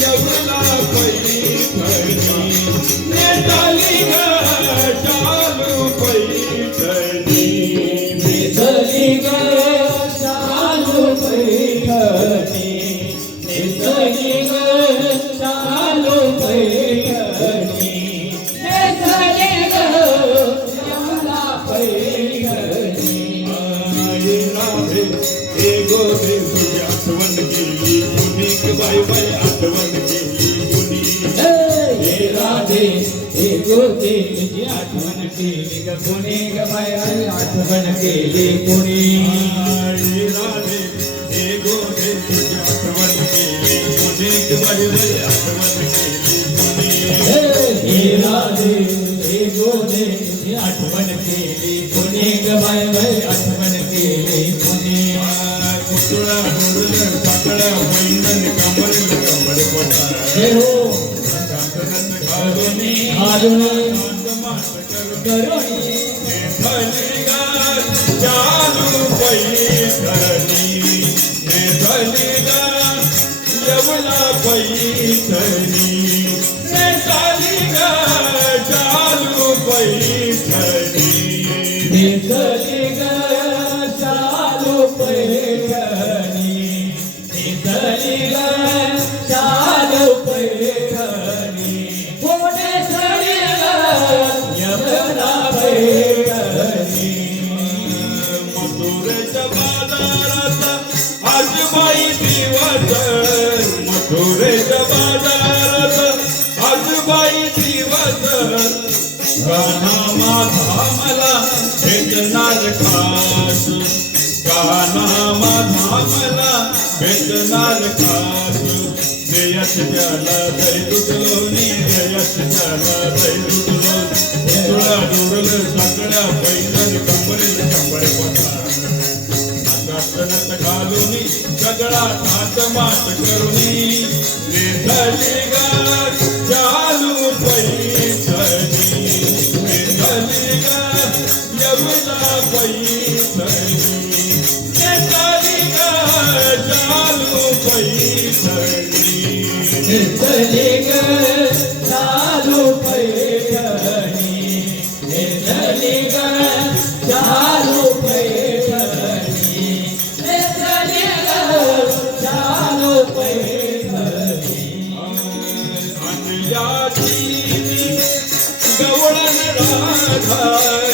यवला पैठणी नेसली ग शालू पैठणी नेसली ग शालू पैठणी नेसली ग शालू पैठणी नेसली ग यवला पैठणी हे गोरे तुझी आठवण केली कुणी बाई बाई आठवण केली कुणी हे राधे हे गोते तुझी आठवण केली ग कोणी ग बाय आठवण केली कोणी हे राधे हे गोरे तुझी आठवण केली कुणी बाई बाई आठवण केली कुणी हे राधे हे गोते तुझी आठवण केली कोणी ग बाय आठवण केली कोणी कुतळा डोरल पाकळा पैंजण कमर कमर पटार हे हो घालून घालून करुणी नेसली ग शालू पैठणी नेसली ग यवला पैठणी नेसली ग शालू पैठणी नेसली ग शालू पैठणी नेसली ग शालू पैठणी हो नेसली ग यवला पैठणी मथुरेच्या बाजारात आज बाई दिवस मथुरेच्या बाजारात आज बाई दिवस गाणा माझा मला भेटणार खास गाणा माझा मला भेटणार खास जयश त्याला दही लुटलो नी जयश त्याला दही लुटलो तुळा डोरल सगळ्या पैजण कंबरेल कंबर पटार घालून सगळा ठाट माट करुणी नेसली ग शालू पैठणी नेसली ग यवला पैठणी नेसली ग शालू पैठणी नेसली ग शालू पैठणी नेसली ग शालू पैठणी नेसली ग शालू पैठणी आणल्या गवळण राधा